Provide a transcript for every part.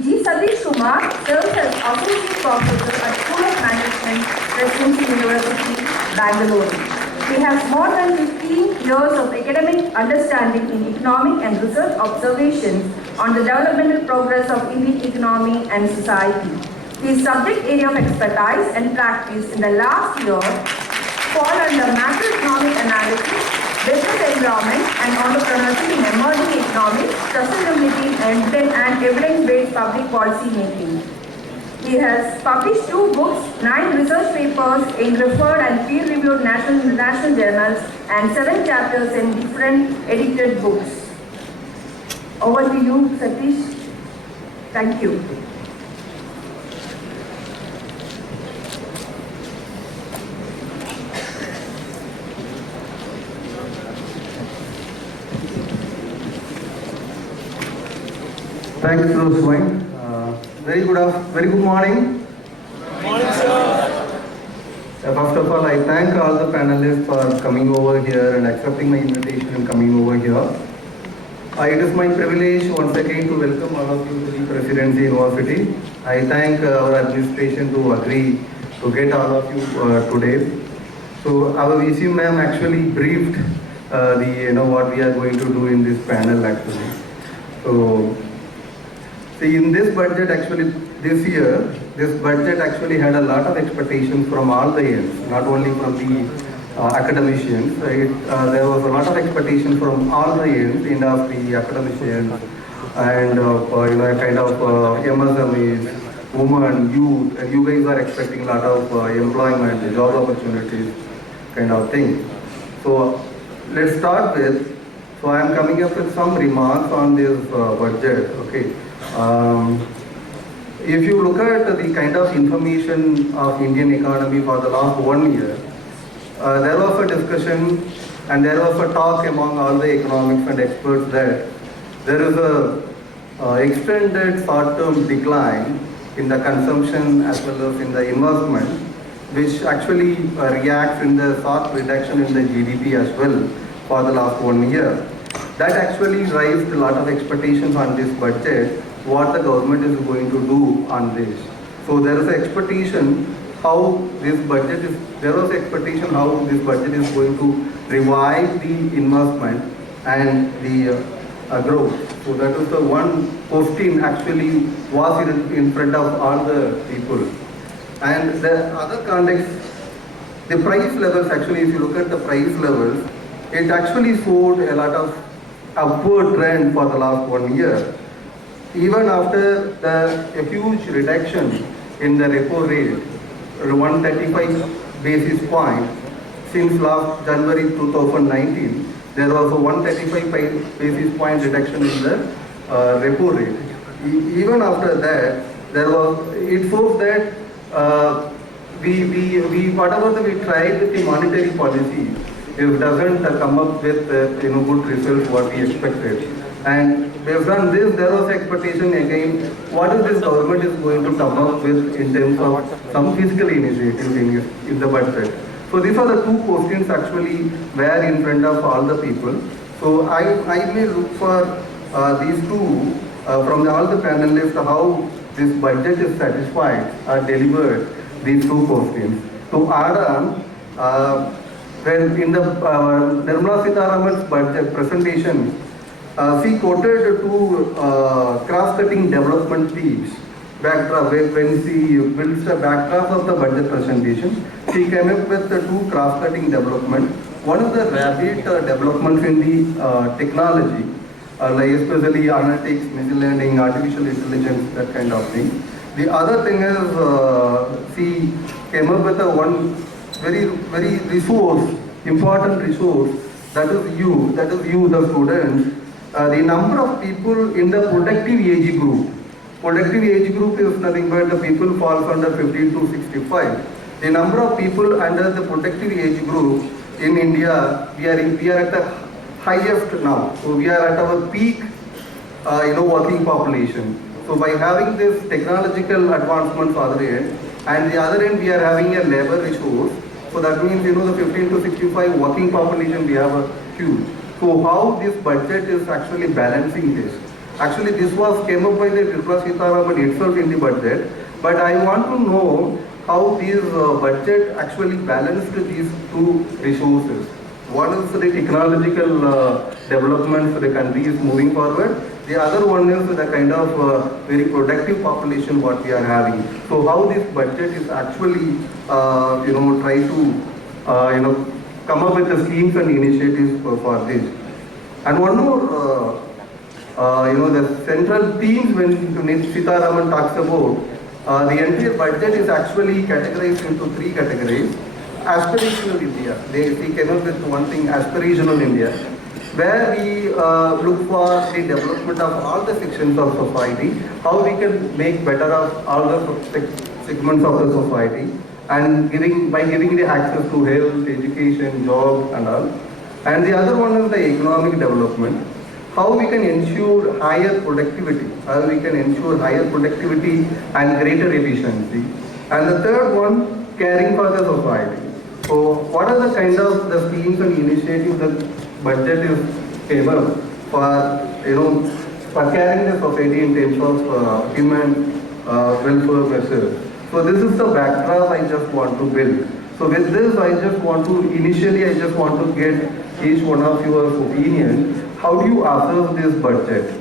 G. Sathis serves as Associate Professor at School of Management, Presidency University, Bangalore. He has more than 15 years of academic understanding in economic and research observations on the developmental progress of Indian economy and society. His subject area of expertise and practice in the last year fall under macroeconomic analysis, business environment, and entrepreneurship in emerging economics, sustainability, and evidence-based public policy making. He has published 2 books, 9 research papers in referred and peer-reviewed national and international journals, and 7 chapters in different edited books. Over to you, Sathis. Thank you. Thanks, Rosemary. Very good morning. Good morning, sir. First of all, I thank all the panelists for coming over here and accepting my invitation and coming over here. It is my privilege once again to welcome all of you to the Presidency University. I thank our administration to agree to get all of you today. So our VC ma'am actually briefed what we are going to do in this panel actually. So see, in this budget actually this year, this budget actually had a lot of expectations from all the ends, not only from the academicians. There was a lot of expectation from all the ends, industry, academicians, and kind of MSMEs, women, youth, and you guys are expecting a lot of employment, job opportunities, kind of thing. So let's start with. So I am coming up with some remarks on this budget. Okay. If you look at the kind of information of Indian economy for the last 1 year, there was a discussion and there was a talk among all the economics and experts that there is a extended short-term decline in the consumption as well as in the investment, which actually reacts in the sharp reduction in the GDP as well for the last 1 year. That actually raised a lot of expectations on this budget, what the government is going to do on this. So there is an expectation how this budget is going to revive the investment and the growth. So that is the one question actually was in front of all the people. And the other context, the price levels actually, if you look at the price levels, it actually showed a lot of upward trend for the last 1 year. Even after a huge reduction in the repo rate, 135 basis points since last January 2019, there was a 135 basis point reduction in the repo rate. Even after that, it shows that whatever we tried with the monetary policy, it doesn't come up with good results what we expected. And based on this, there was expectation again, what is this government is going to come up with in terms of some fiscal initiatives in the budget. So these are the 2 questions actually were in front of all the people. So I may look for these 2 from all the panelists, how this budget is satisfied or delivered these 2 questions. To add on, when in the Nirmala Sitharaman's budget presentation, she quoted 2 cross-cutting development themes. When she builds the backdrop of the budget presentation, she came up with the 2 cross-cutting development. One is the rapid developments in the technology, like especially analytics, machine learning, artificial intelligence, that kind of thing. The other thing is she came up with one very important resource, that is you, the students. The number of people in the productive age group. Productive age group is nothing but the people falls under 15 to 65. The number of people under the productive age group in India, we are at the highest now. So we are at our peak, working population. So by having this technological advancement for the end, and the other end we are having a labor resource. So that means the 15 to 65 working population we have a huge. So how this budget is actually balancing this? Actually, this was came up by the Nirmala Sitharaman itself in the budget. But I want to know how this budget actually balanced these two resources. One is the technological developments the country is moving forward. The other one is the kind of very productive population what we are having. So how this budget is actually, try to, come up with the schemes and initiatives for this. And one more, the central themes when Sitharaman talks about, the entire budget is actually categorized into three categories. Aspirational India. They came up with one thing, aspirational India, where we look for the development of all the sections of society, how we can make better of all the segments of the society, and by giving the access to health, education, job and all. And the other one is the economic development, how we can ensure higher productivity, and greater efficiency. And the third one, caring for the society. So what are the kind of the schemes and initiatives that budget is able for caring the society in terms of human welfare measures. So this is the backdrop I just want to build. So with this, I just want to get each one of your opinion. How do you observe this budget?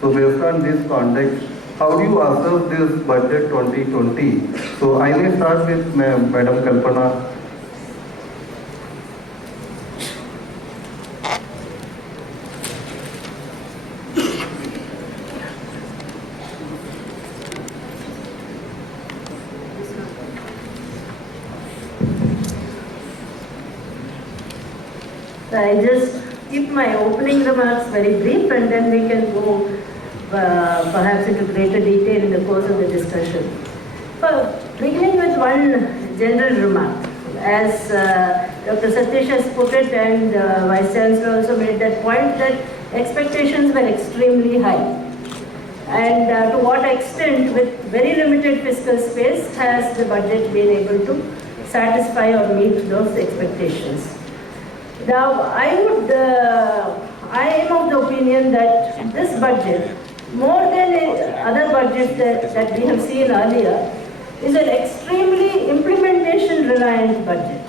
So based on this context, how do you observe this budget 2020? So I may start with Madam Kalpana. I just keep my opening remarks very brief and then we can go perhaps into greater detail in the course of the discussion. Beginning with one general remark. As Dr. Sathis has put it and Vice Chancellor also made that point that expectations were extremely high. And to what extent with very limited fiscal space has the budget been able to satisfy or meet those expectations. Now, I am of the opinion that this budget, more than other budgets that we have seen earlier, is an extremely implementation reliant budget.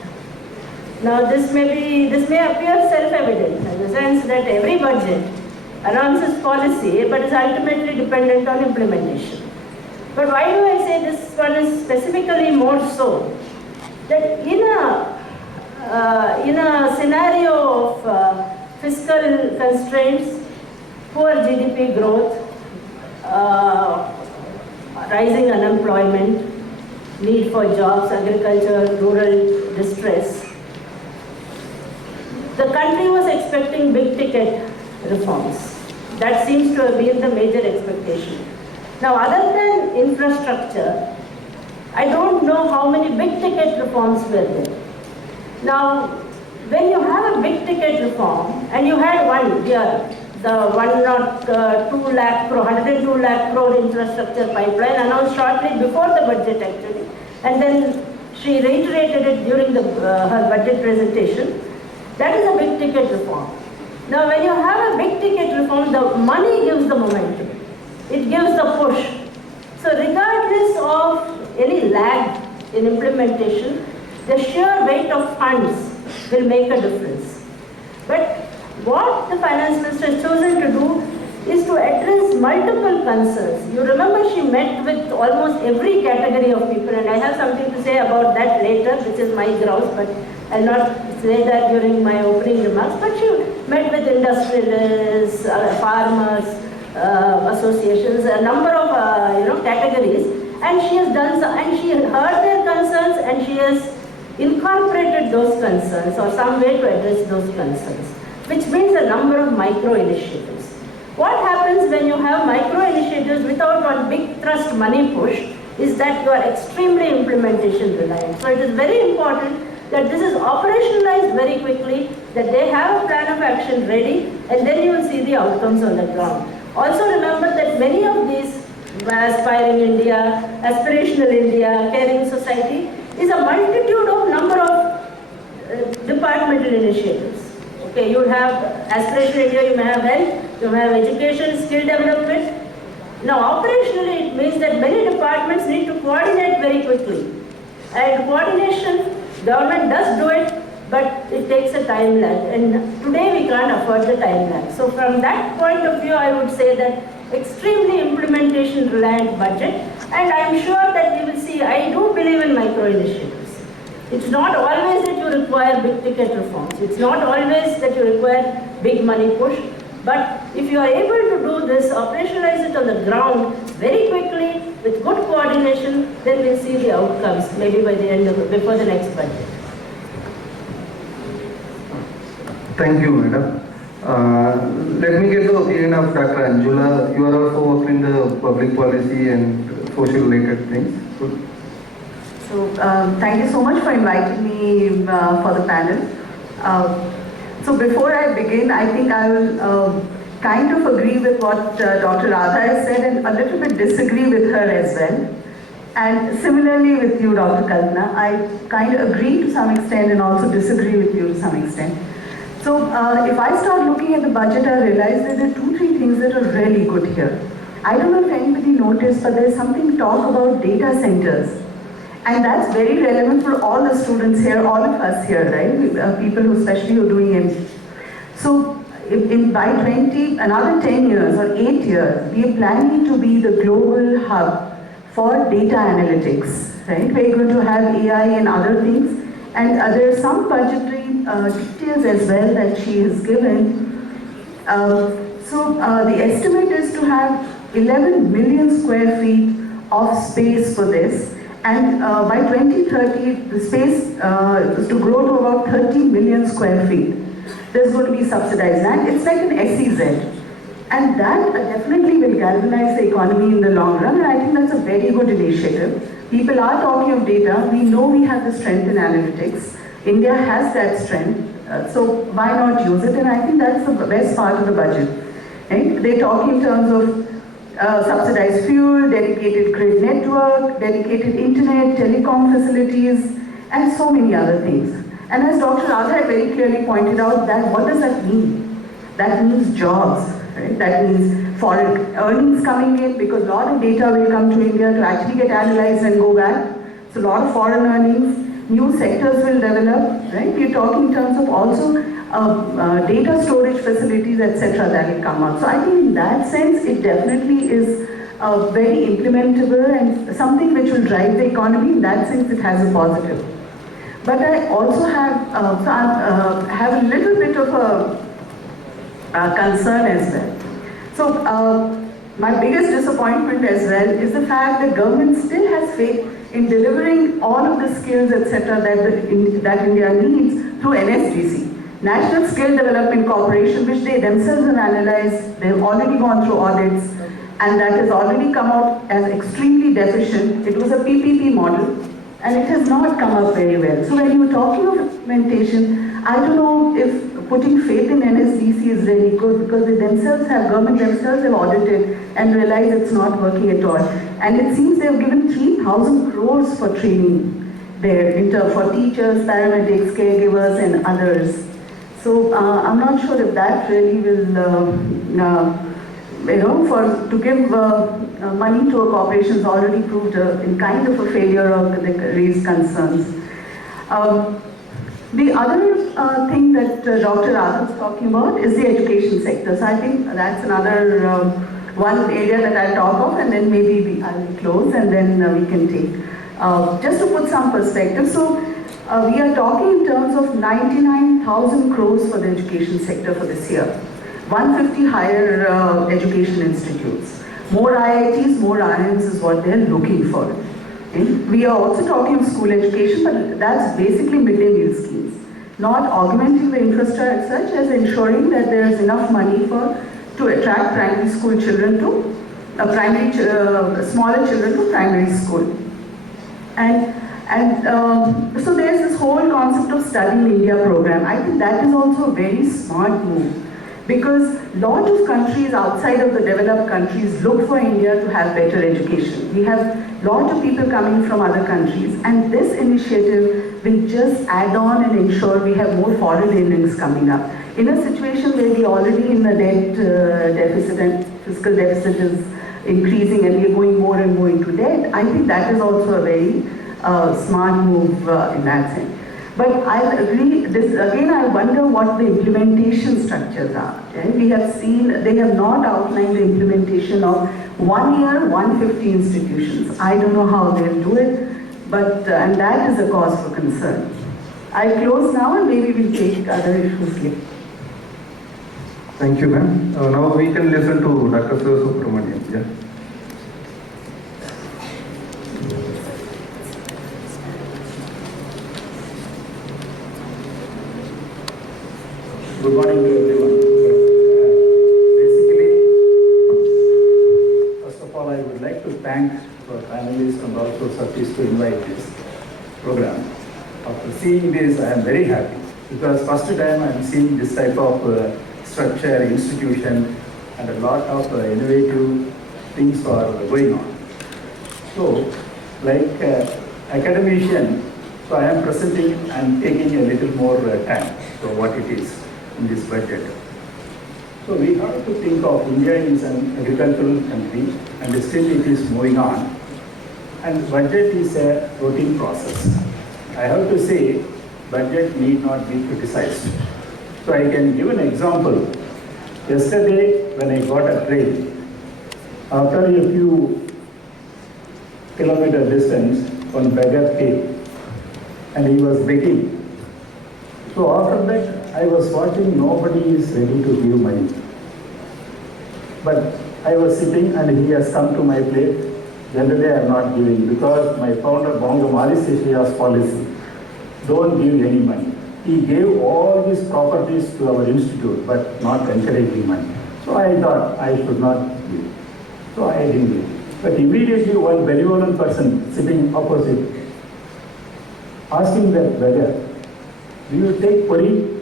Now, this may appear self-evident in the sense that every budget announces policy, but is ultimately dependent on implementation. But why do I say this one is specifically more so? That in a scenario of fiscal constraints, poor GDP growth, rising unemployment, need for jobs, agriculture, rural distress, the country was expecting big ticket reforms. That seems to have been the major expectation. Now, other than infrastructure, I don't know how many big ticket reforms were there. Now, when you have a big ticket reform, and you had one here, the 102 lakh crore infrastructure pipeline announced shortly before the budget actually, and then she reiterated it during her budget presentation. That is a big ticket reform. Now, when you have a big ticket reform, the money gives the momentum. It gives the push. So regardless of any lag in implementation, the sheer weight of funds will make a difference. But what the finance minister has chosen to do is to address multiple concerns. You remember she met with almost every category of people, and I have something to say about that later, which is my grouse, but I'll not say that during my opening remarks. But she met with industrialists, farmers, associations, a number of categories, and she has done so, and she heard their concerns, and she has incorporated those concerns or some way to address those concerns, which means a number of micro initiatives. What happens when you have micro initiatives without one big thrust money push is that you are extremely implementation reliant. So it is very important that this is operationalized very quickly, that they have a plan of action ready, and then you will see the outcomes on the ground. Also remember that many of these aspiring India, aspirational India, caring society is a multitude of number of departmental initiatives. Okay, you have aspirational India, you may have health, You have education, skill development. Now, operationally, it means that many departments need to coordinate very quickly. And coordination, government does do it, but it takes a time lag. And today we can't afford the time lag. So from that point of view, I would say that extremely implementation reliant budget. And I'm sure that you will see, I do believe in micro initiatives. It's not always that you require big ticket reforms. It's not always that you require big money push. But if you are able to do this, operationalize it on the ground very quickly with good coordination, then we'll see the outcomes maybe by the end of before the next budget. Thank you, madam. Let me get the opinion of Dr. Anjula. You are also working in the public policy and social related things. So, thank you so much for inviting me for the panel. So before I begin, I think I will kind of agree with what Dr. Radha has said and a little bit disagree with her as well. And similarly with you, Dr. Kalpana, I kind of agree to some extent and also disagree with you to some extent. So if I start looking at the budget, I realize that there are 2-3 things that are really good here. I don't know if anybody noticed, but there's something talk about data centers. And that's very relevant for all the students here, all of us here, right? People who especially who are doing it. So by another 10 years or 8 years, we are planning to be the global hub for data analytics, right? We're going to have AI and other things. And there are some budgetary details as well that she has given. The estimate is to have 11 million square feet of space for this. And by 2030, the space is to grow to about 30 million square feet. There's going to be subsidized land. It's like an SEZ. And that definitely will galvanize the economy in the long run. And I think that's a very good initiative. People are talking of data. We know we have the strength in analytics. India has that strength. So why not use it? And I think that's the best part of the budget. Right? They talk in terms of subsidized fuel, dedicated grid network, dedicated internet, telecom facilities, and so many other things. And as Dr. Radha very clearly pointed out, that what does that mean? That means jobs, right? That means foreign earnings coming in, because a lot of data will come to India to actually get analyzed and go back. So a lot of foreign earnings, new sectors will develop, right? We're talking in terms of also data storage facilities, etc. that will come up. So I think in that sense, it definitely is very implementable and something which will drive the economy. In that sense, it has a positive. But I also have, have a little bit of a concern as well. So my biggest disappointment as well is the fact that government still has faith in delivering all of the skills, etc. that India needs through NSGC. National Skill Development Corporation, which they themselves have analyzed, they've already gone through audits, and that has already come out as extremely deficient. It was a PPP model, and it has not come up very well. So when you're talking of implementation, I don't know if putting faith in NSDC is really good, because they themselves have, government themselves have audited and realized it's not working at all. And it seems they've given 3,000 crores for training there, for teachers, paramedics, caregivers, and others. So I'm not sure if that really will, to give money to a corporation has already proved in kind of a failure or raised concerns. The other thing that Dr. Radha was talking about is the education sector. So I think that's another one area that I'll talk of, and then maybe I'll close and then we can take. Just to put some perspective, so we are talking in terms of 99,000 crores for the education sector for this year. 150 higher education institutes. More IITs, more IIMs is what they're looking for. Okay? We are also talking of school education, but that's basically midday meal schemes. Not augmenting the infrastructure as such as ensuring that there is enough money to attract primary school children to, smaller children to primary school. So there's this whole concept of Study in India program. I think that is also a very smart move, because a lot of countries outside of the developed countries look for India to have better education. We have a lot of people coming from other countries, and this initiative will just add on and ensure we have more foreign earnings coming up. in a situation where we already in the debt deficit and fiscal deficit is increasing and we are going more and more into debt, I think that is also a very smart move in that sense. But I agree, again I wonder what the implementation structures are. Okay? We have seen, they have not outlined the implementation of 1 year, 150 institutions. I don't know how they'll do it, but and that is a cause for concern. I close now and maybe we'll take other issues later. Thank you, ma'am. Now we can listen to Dr. Sivasubramaniyan. Yeah. Good morning to everyone. Basically, first of all, I would like to thank our panelists and also Sathis to invite this program. After seeing this, I am very happy because first time I am seeing this type of structure, institution, and a lot of innovative things are going on. So, like academician, so I am presenting and taking a little more time for what it is in this budget. So we have to think of India is an agricultural country and still it is moving on. And budget is a routine process. I have to say, budget need not be criticized. So I can give an example. Yesterday, when I got a train, after a few kilometer distance, one beggar came and he was begging. So after that, I was watching, nobody is ready to give money. But I was sitting and he has come to my plate. Generally, I am not giving because my founder, Bangalore policy, don't give any money. He gave all these properties to our institute, but not encouraging money. So I thought I should not give. So I didn't give. But immediately one benevolent person sitting opposite, asking that beggar, do you take puri?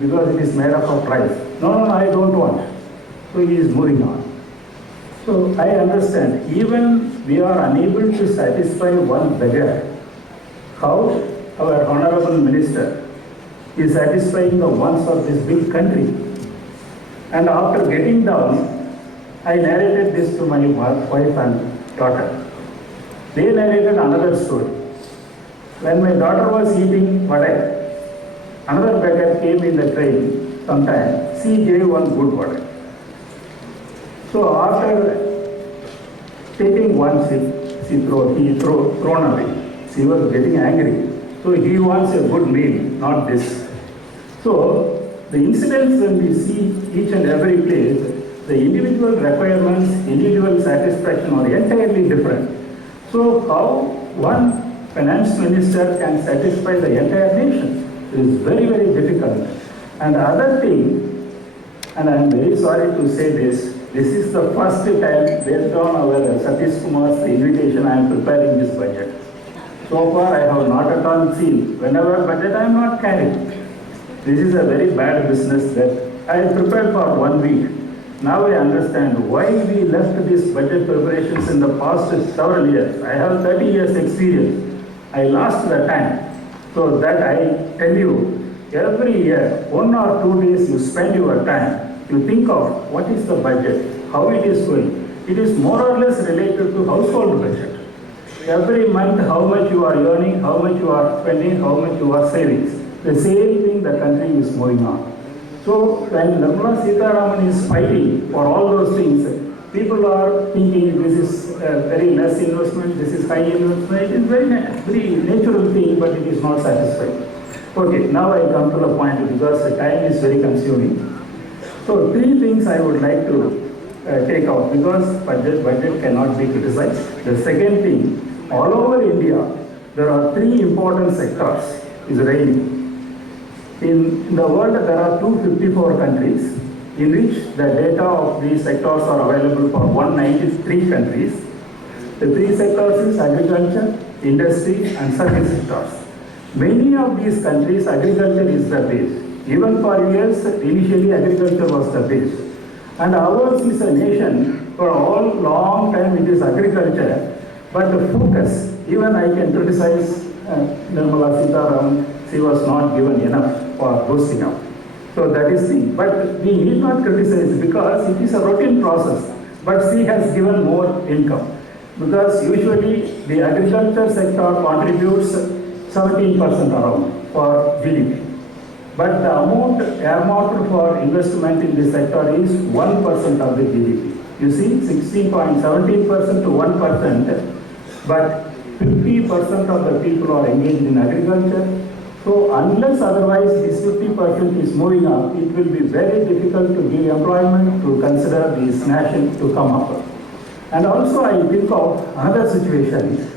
Because it is made up of rice. No, I don't want. So he is moving on. So I understand, even we are unable to satisfy one beggar, how our honorable minister is satisfying the wants of this big country. And after getting down, I narrated this to my wife and daughter. They narrated another story. When my daughter was eating vada, another beggar came in the train sometime. She gave one good vada. So after taking one sip, he thrown away. She was getting angry. So he wants a good meal, not this. So the incidents when we see each and every place, the individual requirements, individual satisfaction are entirely different. So how one finance minister can satisfy the entire nation? It is very, very difficult. And the other thing, and I am very sorry to say this is the first time based on our Sathis Kumar's invitation I am preparing this budget. So far I have not at all seen. Whenever budget I am not carrying. This is a very bad business that I prepared for 1 week. Now I understand why we left these budget preparations in the past several years. I have 30 years experience. I lost the time. So that I tell you, every year, 1 or 2 days you spend your time. You think of what is the budget, how it is going. It is more or less related to household budget. Every month, how much you are earning, how much you are spending, how much you are saving. The same thing the country is moving on. So when Nirmala Sitharaman is fighting for all those things, people are thinking this is very less investment, this is high investment. It is very natural thing, but it is not satisfying. Okay, now I come to the point because the time is very consuming. So 3 things I would like to take out because budget cannot be criticized. The second thing, all over India, there are 3 important sectors is reigning. In the world, there are 254 countries in which the data of these sectors are available for 193 countries. The 3 sectors is agriculture, industry and service sectors. Many of these countries, agriculture is the base. Even for years, initially agriculture was the base. And ours is a nation, for all long time it is agriculture, but the focus, even I can criticize Nirmala Sitharaman, she was not given enough for boosting up. So that is the, but we need not criticize because it is a routine process. But she has given more income because usually the agriculture sector contributes 17% around for GDP. But the amount earmarked for investment in this sector is 1% of the GDP. You see, 16.17% to 1%, but 50% of the people are engaged in agriculture. So unless otherwise this 50% is moving up, it will be very difficult to give employment to consider this nation to come up. And also I think of another situation.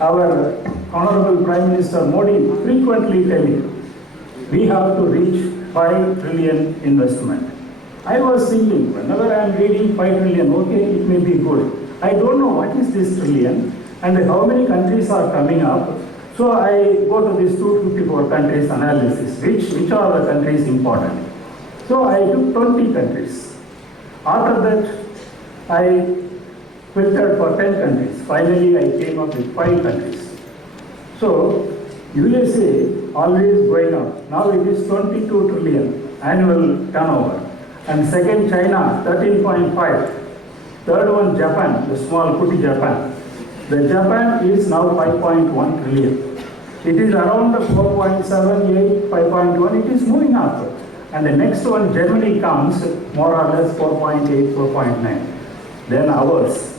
Our Honorable Prime Minister Modi frequently telling, we have to reach 5 trillion investment. I was thinking, whenever I am reading 5 trillion, okay, it may be good. I don't know what is this trillion and how many countries are coming up. So I go to this 254 countries analysis, which are the countries important. So I took 20 countries. After that, I filtered for 10 countries. Finally, I came up with 5 countries. So USA always going up. Now it is 22 trillion annual turnover. And second, China, 13.5. Third one, Japan, the small putty Japan. The Japan is now 5.1 trillion. It is around 4.78, 5.1, it is moving up. And the next one, Germany comes more or less 4.8, 4.9. Then ours,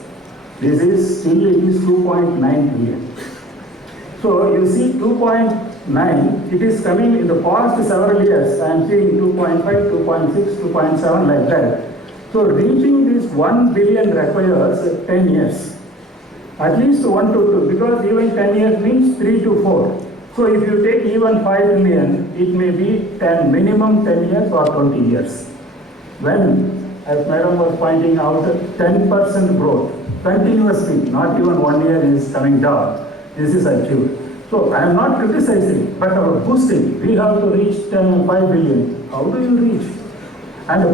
this is still it is 2.9 trillion. So you see 2.9, it is coming in the past several years. I am seeing 2.5, 2.6, 2.7 like that. So reaching this 1 billion requires 10 years. At least 1 to 2, because even 10 years means 3 to 4. So if you take even 5 million, it may be 10, minimum 10 years or 20 years. When, as Madam was pointing out, 10% growth, continuously, not even 1 year is coming down, this is achieved. So I am not criticizing, but our boosting, we have to reach 5 billion. How do you reach? And the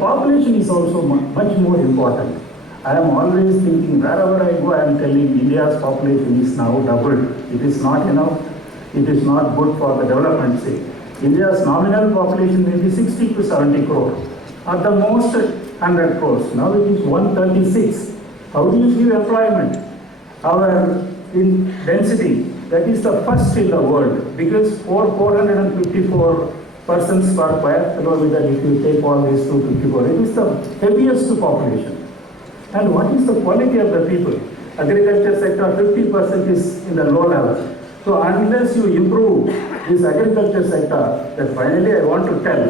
population is also much more important. I am always thinking, wherever I go, I am telling India's population is now doubled. It is not enough. It is not good for the development sake. India's nominal population may be 60 to 70 crore. At the most, 100 crores. Now it is 136. How do you give employment? Our in density, that is the first in the world, because 454 persons per square kilometer if you take all these 254. It is the heaviest population. And what is the quality of the people? Agriculture sector, 50% is in the low level. So unless you improve this agriculture sector, that finally I want to tell,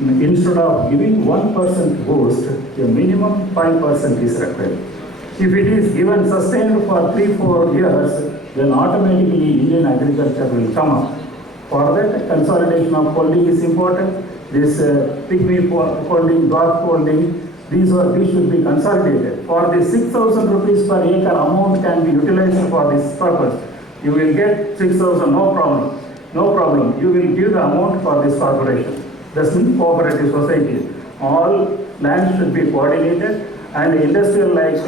instead of giving 1% boost, a minimum 5% is required. If it is given sustained for 3-4 years, then automatically Indian agriculture will come up. For that, consolidation of holding is important. This pygmy holding, dwarf holding, these should be consolidated. For the 6,000 rupees per acre amount can be utilized for this purpose. You will get 6,000, no problem. No problem. You will give the amount for this corporation. That's in cooperative society. All land should be coordinated and industrial like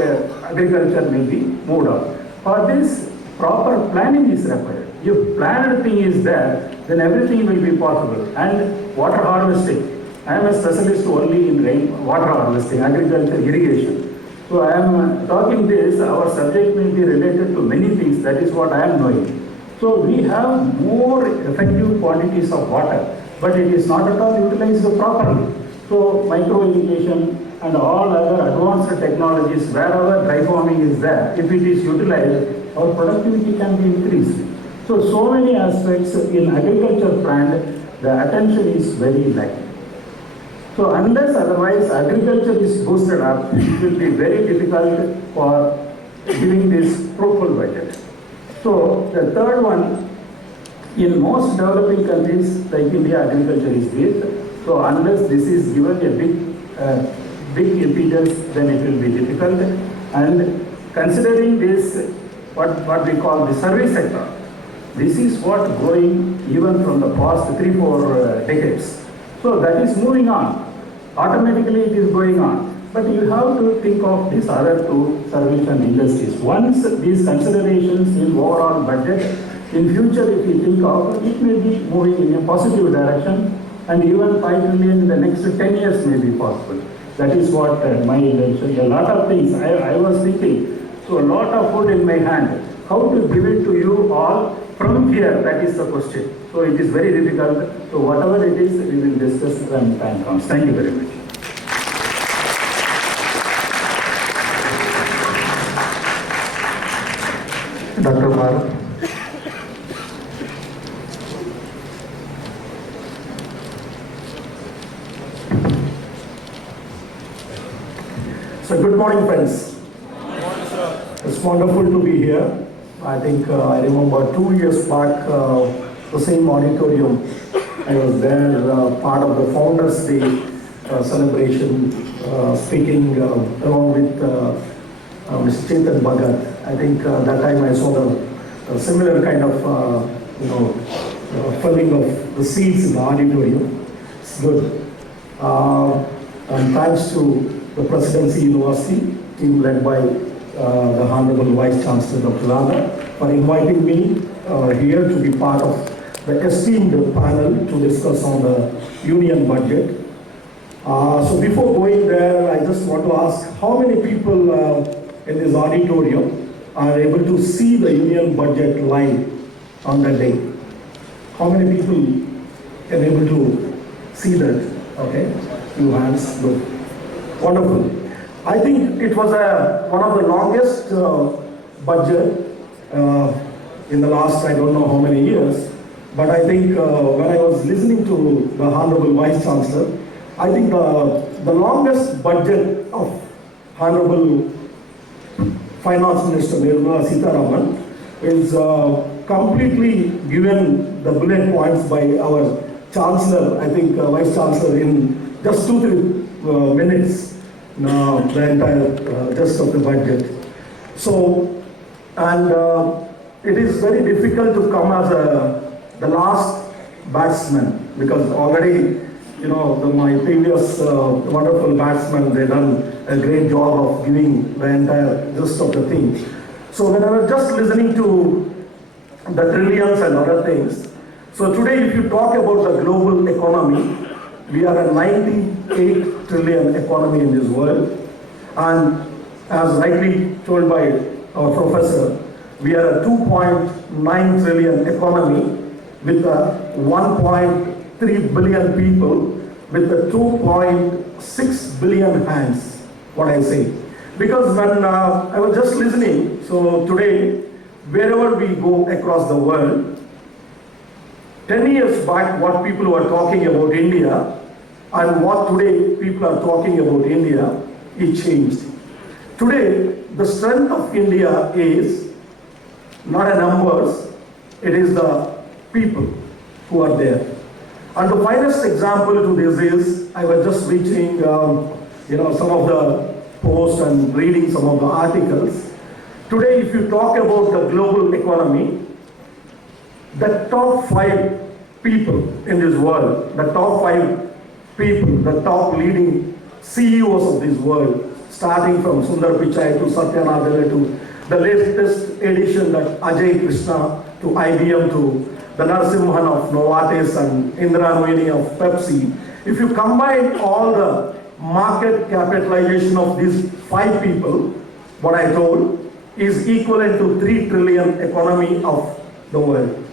agriculture will be moved on. For this, proper planning is required. If planned thing is there, then everything will be possible. And water harvesting. I am a specialist only in water harvesting, agriculture, irrigation. So I am talking this, our subject may be related to many things, that is what I am knowing. So we have more effective quantities of water, but it is not at all utilized properly. So micro irrigation and all other advanced technologies, wherever dry farming is there, if it is utilized, our productivity can be increased. So many aspects in agriculture plan, the attention is very lacking. So unless otherwise agriculture is boosted up, it will be very difficult for giving this fruitful budget. So the third one, in most developing countries like India, agriculture is weak. So unless this is given a big impetus, then it will be difficult. And considering this, what we call the service sector, this is what growing even from the past 3-4 decades. So that is moving on. Automatically it is going on. But you have to think of these other two service and industries. Once these considerations in overall budget In future, if you think of it, may be moving in a positive direction, and even 5 trillion in the next 10 years may be possible. That is what my intention. A lot of things I was thinking. So a lot of food in my hand. How to give it to you all from here? That is the question. So it is very difficult. So whatever it is, we will discuss when time comes. Thank you very much. Dr. Maram. So good morning, friends. It's wonderful to be here. I think I remember 2 years back, the same auditorium. I was there, part of the Founders Day celebration, speaking along with Mr. Chetan Bhagat. I think that time I saw the similar kind of, filling of the seats in the auditorium. It's good. And thanks to the Presidency University, team led by the Honorable Vice Chancellor Dr. Kalpana, for inviting me here to be part of the esteemed panel to discuss on the union budget. So before going there, I just want to ask how many people in this auditorium are able to see the union budget live on that day? How many people can able to see that? Okay, few hands, good. Wonderful. I think it was one of the longest budget in the last, I don't know how many years, but I think when I was listening to the Honorable Vice Chancellor, I think the longest budget of Honorable Finance Minister Nirmala Sitharaman is completely given the bullet points by our Chancellor, I think Vice Chancellor, in just 2-3 minutes. The entire gist of the budget. So, and it is very difficult to come as the last batsman, because already, my previous wonderful batsmen, they done a great job of giving the entire gist of the thing. So when I was just listening to the trillions and other things, so today if you talk about the global economy, we are a 98 trillion economy in this world, and as rightly told by our professor, we are a 2.9 trillion economy with a 1.3 billion people with a 2.6 billion hands, what I say. Because when I was just listening, so today, wherever we go across the world, 10 years back, what people were talking about India and what today people are talking about India, it changed. Today, the strength of India is not a numbers, it is the people who are there. And the finest example to this is, I was just reading, some of the posts and reading some of the articles. Today, if you talk about the global economy, the top 5 people in this world, the top 5 people, the top leading CEOs of this world, starting from Sundar Pichai to Satya Nadella to the latest edition that Ajay Krishna to IBM to the Narasimhan of Novartis and Indra Nooyi of Pepsi. If you combine all the market capitalization of these 5 people, what I told, is equivalent to 3 trillion economy of the world.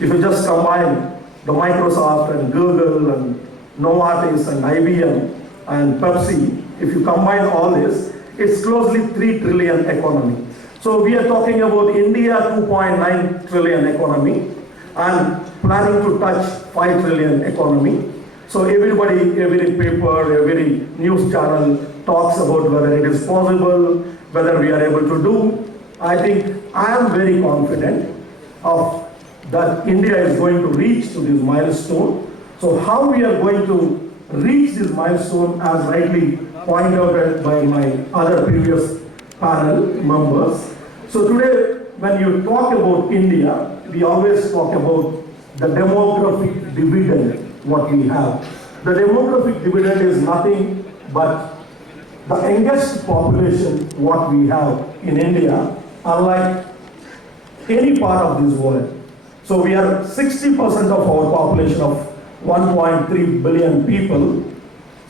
If you just combine the Microsoft and Google and Novartis and IBM and Pepsi, if you combine all this, it's closely 3 trillion economy. So we are talking about India 2.9 trillion economy and planning to touch 5 trillion economy. So everybody, every paper, every news channel talks about whether it is possible, whether we are able to do. I think I am very confident of that India is going to reach to this milestone. So how we are going to reach this milestone, as rightly pointed out by my other previous panel members. So today, when you talk about India, we always talk about the demographic dividend, what we have. The demographic dividend is nothing but the youngest population what we have in India, unlike any part of this world. So we are 60% of our population of 1.3 billion people,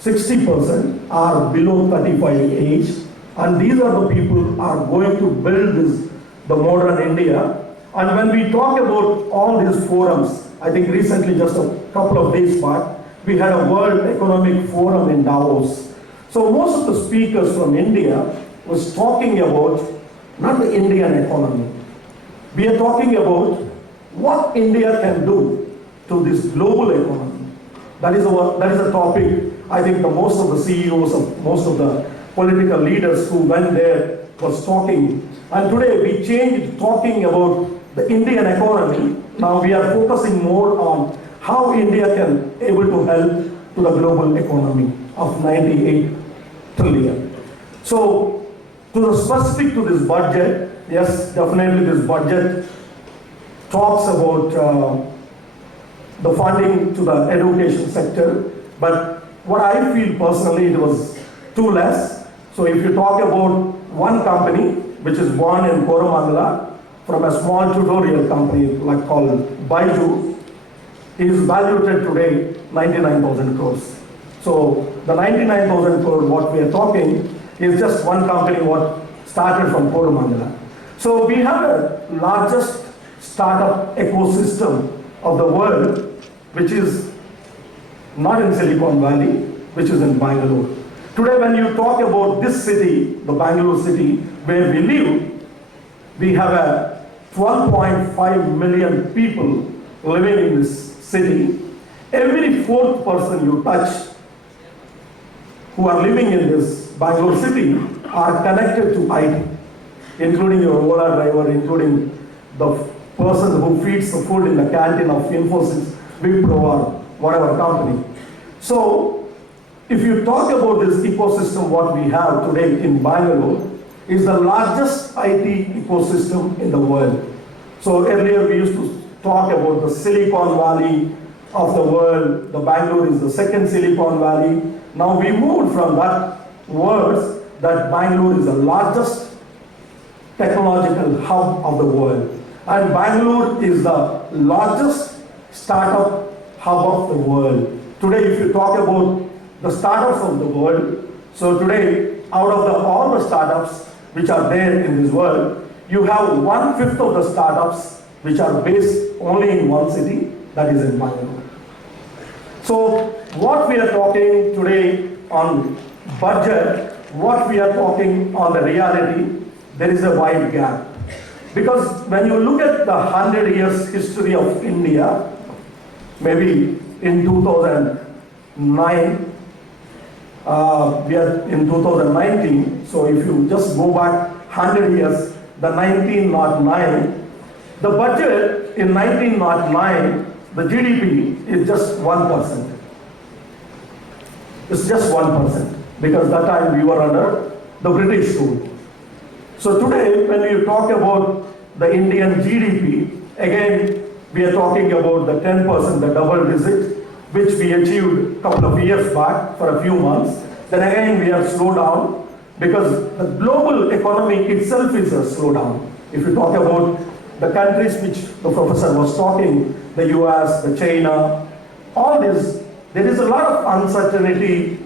60% are below 35 age, and these are the people who are going to build this, the modern India. And when we talk about all these forums, I think recently, just a couple of days back, we had a World Economic Forum in Davos. So most of the speakers from India was talking about not the Indian economy. We are talking about what India can do to this global economy. That is a topic I think the most of the CEOs of most of the political leaders who went there was talking. And today we changed talking about the Indian economy. Now we are focusing more on how India can able to help to the global economy of 98 trillion. So to the specific to this budget, yes, definitely this budget talks about the funding to the education sector, but what I feel personally, it was too less. So if you talk about one company which is born in Coromandala from a small tutorial company like called Baiju, is valued today 99,000 crores. So the 99,000 crores what we are talking is just one company what started from Coromandala. So we have the largest startup ecosystem of the world, which is not in Silicon Valley, which is in Bangalore. Today when you talk about this city, the Bangalore city where we live, we have a 12.5 million people living in this city. Every fourth person you touch who are living in this Bangalore city are connected to IT, including your Ola driver, including the person who feeds the food in the canteen of Infosys, Wipro or whatever company. So if you talk about this ecosystem, what we have today in Bangalore is the largest IT ecosystem in the world. So earlier we used to talk about the Silicon Valley of the world. The Bangalore is the second Silicon Valley. Now we moved from that words that Bangalore is the largest technological hub of the world. And Bangalore is the largest startup hub of the world. Today, if you talk about the startups of the world, so today, out of all the startups which are there in this world, you have 1/5 of the startups which are based only in one city, that is in Bangalore. So what we are talking today on budget, what we are talking on the reality, there is a wide gap. Because when you look at the 100 years history of India, maybe in 2009, we are in 2019, so if you just go back 100 years, the 1909, the budget in 1909, the GDP is just 1%. It's just 1%, because that time we were under the British rule. So today, when you talk about the Indian GDP, again, we are talking about the 10%, the double digit, which we achieved a couple of years back for a few months. Then again, we are slowed down because the global economy itself is a slowdown. If you talk about the countries which the professor was talking, the US, the China, all this, there is a lot of uncertainty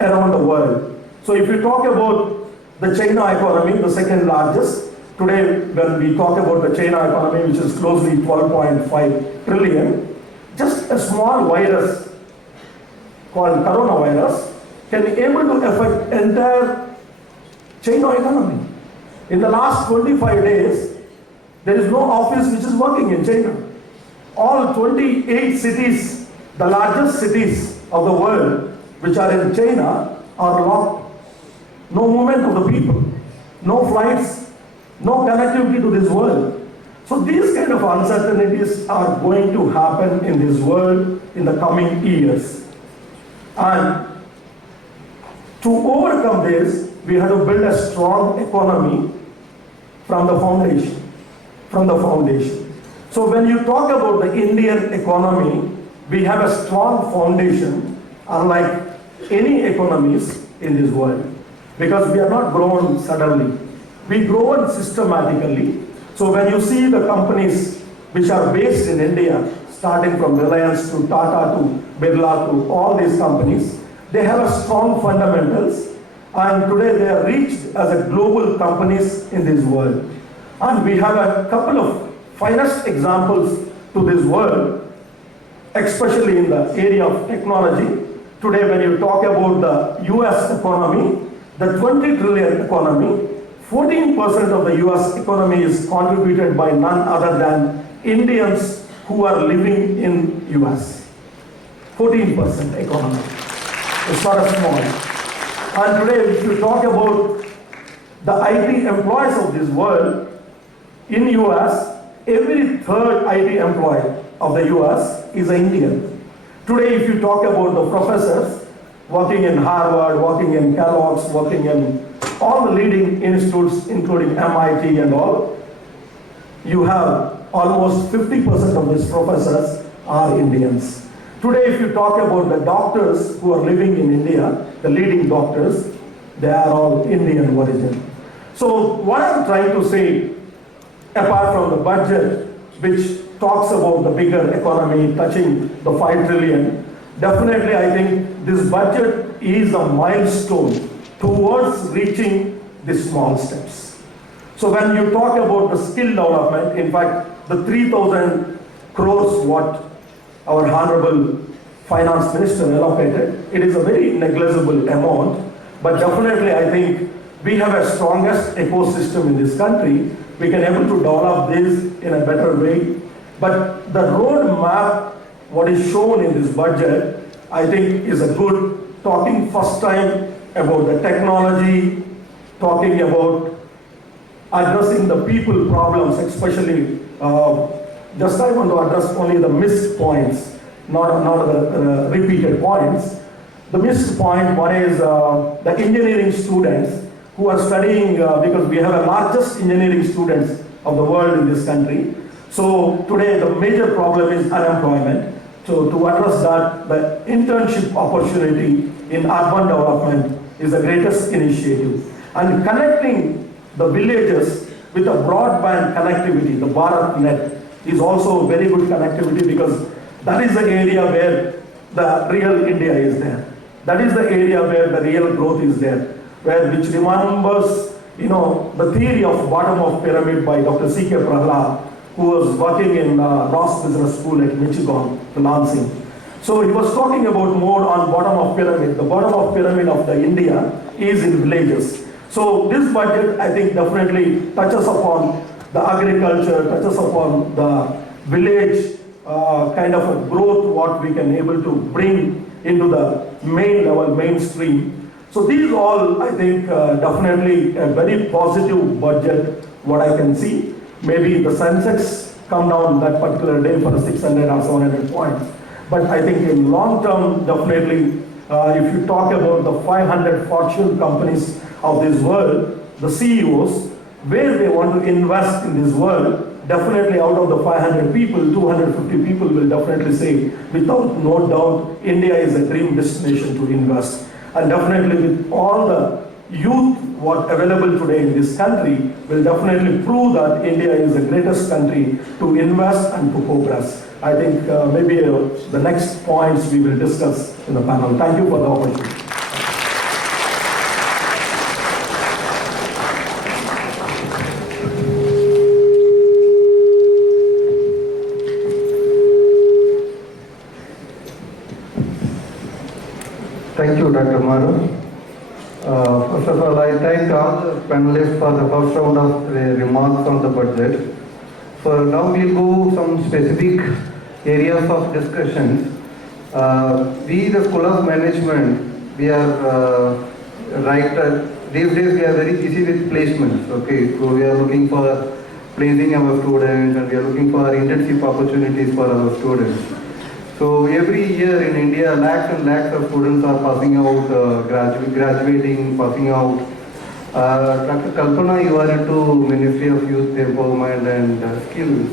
around the world. So if you talk about the China economy, the second largest, today when we talk about the China economy, which is closely 12.5 trillion, just a small virus called coronavirus can be able to affect entire China economy. In the last 25 days, there is no office which is working in China. All 28 cities, the largest cities of the world, which are in China, are locked. No movement of the people, no flights, no connectivity to this world. So these kind of uncertainties are going to happen in this world in the coming years. And to overcome this, we have to build a strong economy from the foundation. So when you talk about the Indian economy, we have a strong foundation, unlike any economies in this world. Because we are not grown suddenly. We grow systematically. So when you see the companies which are based in India, starting from Reliance to Tata to Birla to all these companies, they have a strong fundamentals, and today they are reached as a global companies in this world. And we have a couple of finest examples to this world, especially in the area of technology. Today when you talk about the US economy, the 20 trillion economy, 14% of the US economy is contributed by none other than Indians who are living in US. 14% economy. It's not a small. And today if you talk about the IT employees of this world, in US, every third IT employee of the US is an Indian. Today, if you talk about the professors working in Harvard, working in Kellogg's, working in all the leading institutes, including MIT and all, you have almost 50% of these professors are Indians. Today, if you talk about the doctors who are living in India, the leading doctors, they are all Indian origin. So what I'm trying to say, apart from the budget, which talks about the bigger economy touching the 5 trillion, definitely I think this budget is a milestone towards reaching the small steps. So when you talk about the skill development, in fact, the 3,000 crores what our Honorable Finance Minister allocated, it is a very negligible amount, but definitely I think we have a strongest ecosystem in this country. We can able to develop this in a better way. But the roadmap, what is shown in this budget, I think is a good, talking first time about the technology, talking about addressing the people problems, especially, just I want to address only the missed points, not the repeated points. The missed point, one is the engineering students who are studying, because we have the largest engineering students of the world in this country. So today the major problem is unemployment. So to address that, the internship opportunity in urban development is the greatest initiative. And connecting the villages with a broadband connectivity, the BharatNet, is also very good connectivity, because that is the area where the real India is there. That is the area where the real growth is there. Which remembers, the theory of bottom of pyramid by Dr. C.K. Prahlad, who was working in Ross Business School at Michigan, Lansing. So he was talking about more on bottom of pyramid. The bottom of pyramid of the India is in villages. So this budget, I think, definitely touches upon the agriculture, touches upon the village kind of a growth, what we can able to bring into the main level, mainstream. So these all, I think, definitely a very positive budget, what I can see. Maybe the Sensex come down that particular day for 600 or 700 points. But I think in long term, definitely, if you talk about the 500 fortune companies of this world, the CEOs, where they want to invest in this world, definitely out of the 500 people, 250 people will definitely say, without no doubt, India is a dream destination to invest. And definitely with all the youth what available today in this country will definitely prove that India is the greatest country to invest and to progress. I think maybe the next points we will discuss in the panel. Thank you for the opportunity. Thank you, Dr. Maram. First of all, I thank all the panelists for the first round of remarks on the budget. For now, we'll go some specific areas of discussion. We, the School of Management, we are these days we are very busy with placements. Okay, so we are looking for placing our students, and we are looking for internship opportunities for our students. So every year in India, lakhs and lakhs of students are passing out, graduating, passing out. Dr. Kalpana, you are into Ministry of Youth Empowerment and Skills,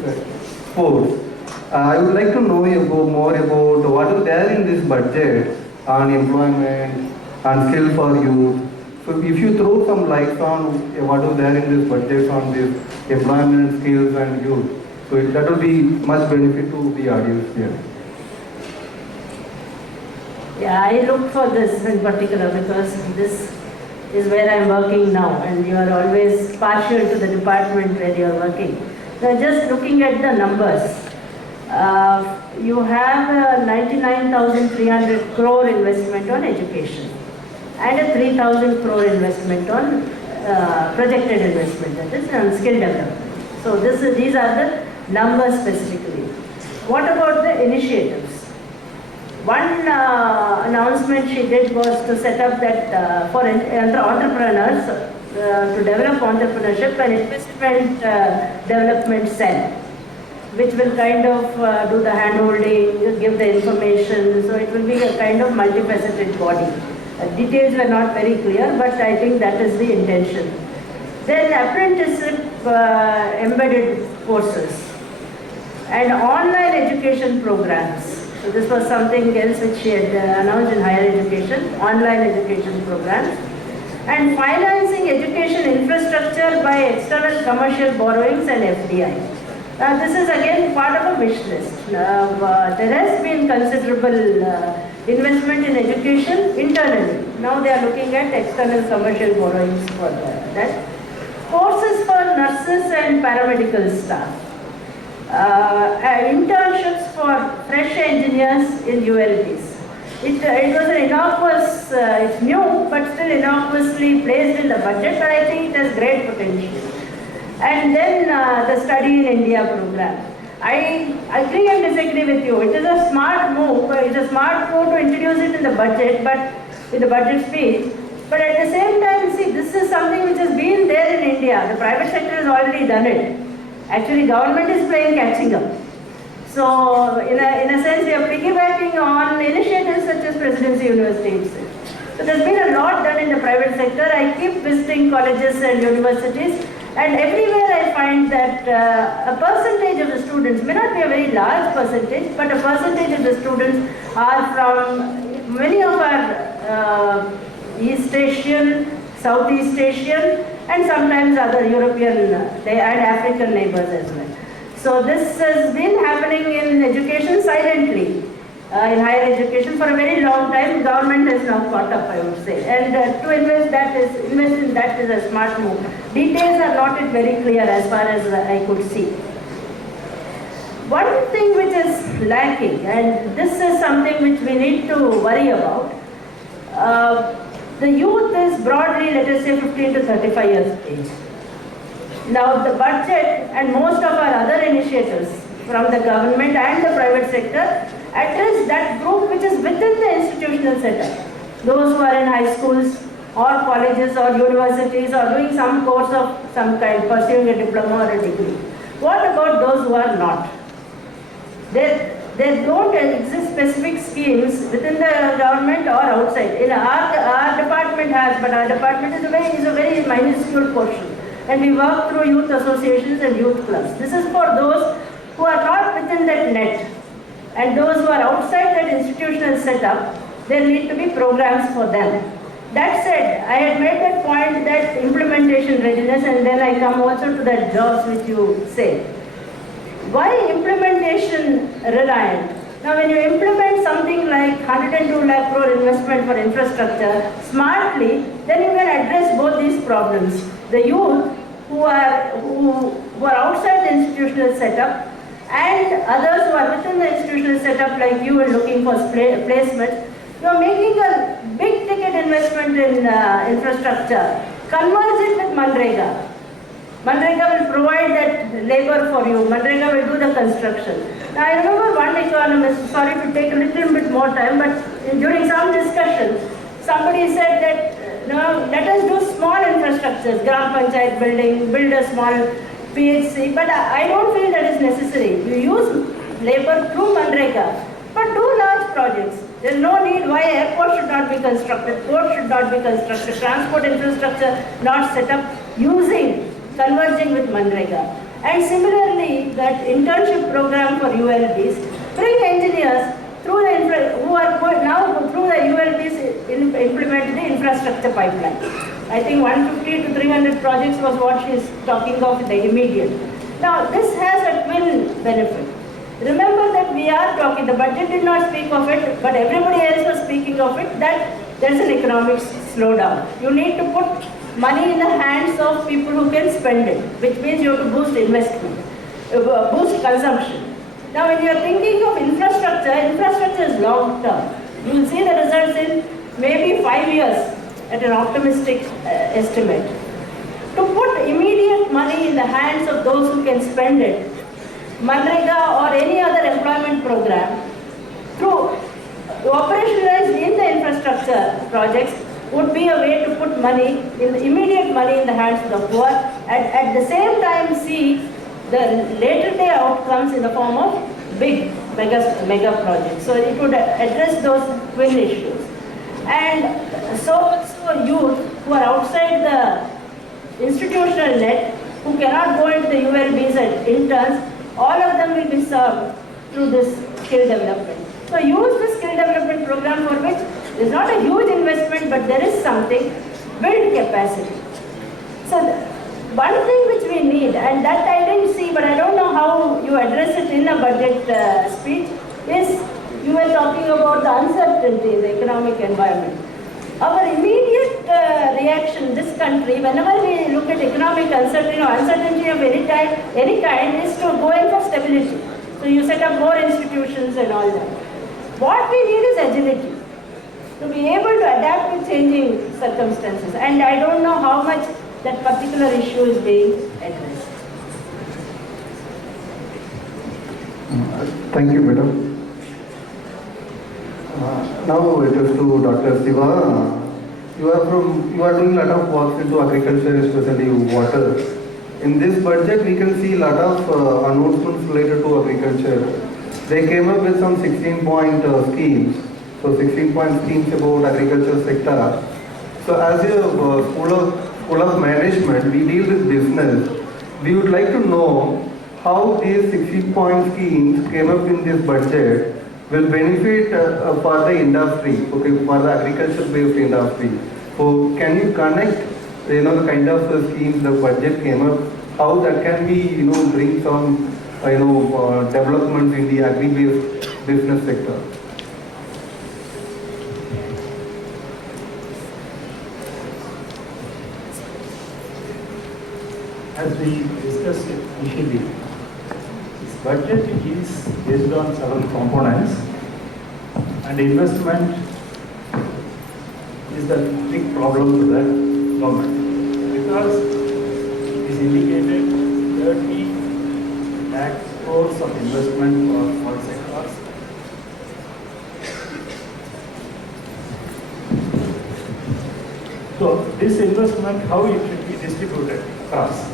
Sports. I would like to know more about what is there in this budget on employment and skill for youth. So if you throw some lights on what is there in this budget on this employment, skills and youth, so that will be much benefit to the audience here. Yeah, I look for this in particular because this is where I'm working now, and you are always partial to the department where you are working. So just looking at the numbers, you have a 99,300 crore investment on education and a 3,000 crore investment on projected investment, that is on skill development. So these are the numbers specifically. What about the initiatives? One announcement she did was to set up that for entrepreneurs to develop entrepreneurship, an investment development cell, which will kind of do the hand-holding, give the information, so it will be a kind of multifaceted body. Details were not very clear, but I think that is the intention. Then apprenticeship embedded courses and online education programs. So this was something else which she had announced in higher education, online education programs. And financing education infrastructure by external commercial borrowings and FDI. Now this is again part of a wish list. There has been considerable investment in education internally. Now they are looking at external commercial borrowings for that. Courses for nurses and paramedical staff. Internships for fresh engineers in ULBs. It was an innocuous, it's new, but still innocuously placed in the budget, but I think it has great potential. And then the Study in India program. I agree and disagree with you. It is a smart move. It's a smart move to introduce it in the budget, but in the budget speech. But at the same time, see, this is something which has been there in India. The private sector has already done it. Actually, government is playing catching up. So, in a sense, we are piggybacking on initiatives such as Presidency University. So, there's been a lot done in the private sector. I keep visiting colleges and universities, and everywhere I find that a percentage of the students, may not be a very large percentage, but a percentage of the students are from many of our East Asian, Southeast Asian, and sometimes other European and African neighbors as well. So this has been happening in education silently, in higher education for a very long time. Government has now caught up, I would say, and to invest in that is a smart move. Details are not yet very clear as far as I could see. One thing which is lacking, and this is something which we need to worry about. The youth is broadly, let us say, 15 to 35 years of age. Now the budget and most of our other initiatives from the government and the private sector address that group which is within the institutional setup. Those who are in high schools or colleges or universities or doing some course of some kind, pursuing a diploma or a degree. What about those who are not? There don't exist specific schemes within the government or outside. In our department has, but our department is a very minuscule portion. And we work through youth associations and youth clubs. This is for those who are not within that net. And those who are outside that institutional setup, there need to be programs for them. That said, I had made that point that implementation readiness, and then I come also to that jobs which you say. Why implementation reliant? Now when you implement something like 102 lakh crore investment for infrastructure smartly, then you can address both these problems. The youth who are outside the institutional setup and others who are within the institutional setup like you are looking for placement, you are making a big ticket investment in infrastructure. Converge it with Manrega. Manrega will provide that labor for you. Manrega will do the construction. Now I remember one economist, sorry to take a little bit more time, but during some discussion, somebody said that no, let us do small infrastructures, Gram Panchayat building, build a small PHC, but I don't feel that is necessary. You use labor through Manrega, but do large projects. There is no need why airport should not be constructed, port should not be constructed, transport infrastructure not set up converging with Manrega. And similarly, that internship program for ULBs, bring engineers through the who are now through the ULBs implement the infrastructure pipeline. I think 150 to 300 projects was what she is talking of in the immediate. Now, this has a twin benefit. Remember that we are talking, the budget did not speak of it, but everybody else was speaking of it, that there's an economic slowdown. You need to put money in the hands of people who can spend it, which means you have to boost investment, boost consumption. Now, when you are thinking of infrastructure, infrastructure is long term. You will see the results in maybe 5 years at an optimistic estimate. To put immediate money in the hands of those who can spend it, Manrega or any other employment program, through operationalized in the infrastructure projects, would be a way to put money, immediate money in the hands of the poor, and at the same time see the later day outcomes in the form of big mega projects. So it would address those twin issues. And so also youth who are outside the institutional net, who cannot go into the ULBs and interns, all of them will be served through this skill development. So use the skill development program, for which is not a huge investment, but there is something, build capacity. So one thing which we need, and that I didn't see, but I don't know how you address it in a budget speech, is you were talking about the uncertainty in the economic environment. Our immediate reaction in this country, whenever we look at economic uncertainty or uncertainty of any kind, is to go in for stability. So you set up more institutions and all that. What we need is agility, to be able to adapt to changing circumstances. And I don't know how much that particular issue is being addressed. Thank you, madam. Now it is to Dr. Siva. You are doing a lot of work into agriculture, especially water. In this budget, we can see a lot of announcements related to agriculture. They came up with some 16-point schemes. So 16-point schemes about agriculture sector. So as a school of management, we deal with business. We would like to know how these 16-point schemes came up in this budget will benefit for the industry, okay, for the agriculture-based industry. So can you connect, the kind of schemes the budget came up, how that can be, bring some, development in the agri-based business sector? As we discussed initially, this budget is based on several components, and investment is the big problem to the government, because it is indicated 30 lakh crores of investment for all sectors. So this investment, how it should be distributed across?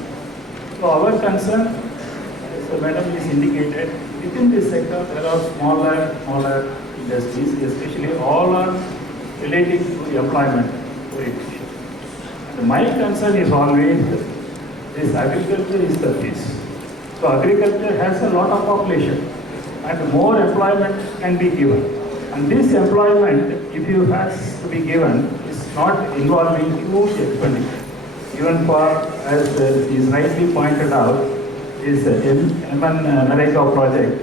So our concern, as the madam is indicated, within this sector there are smaller industries, especially all are relating to employment orientation. And my concern is always this agriculture is the base. So agriculture has a lot of population and more employment can be given. And this employment, if you has to be given, is not involving huge expenditure. Even for, as is rightly pointed out, is Manrega project,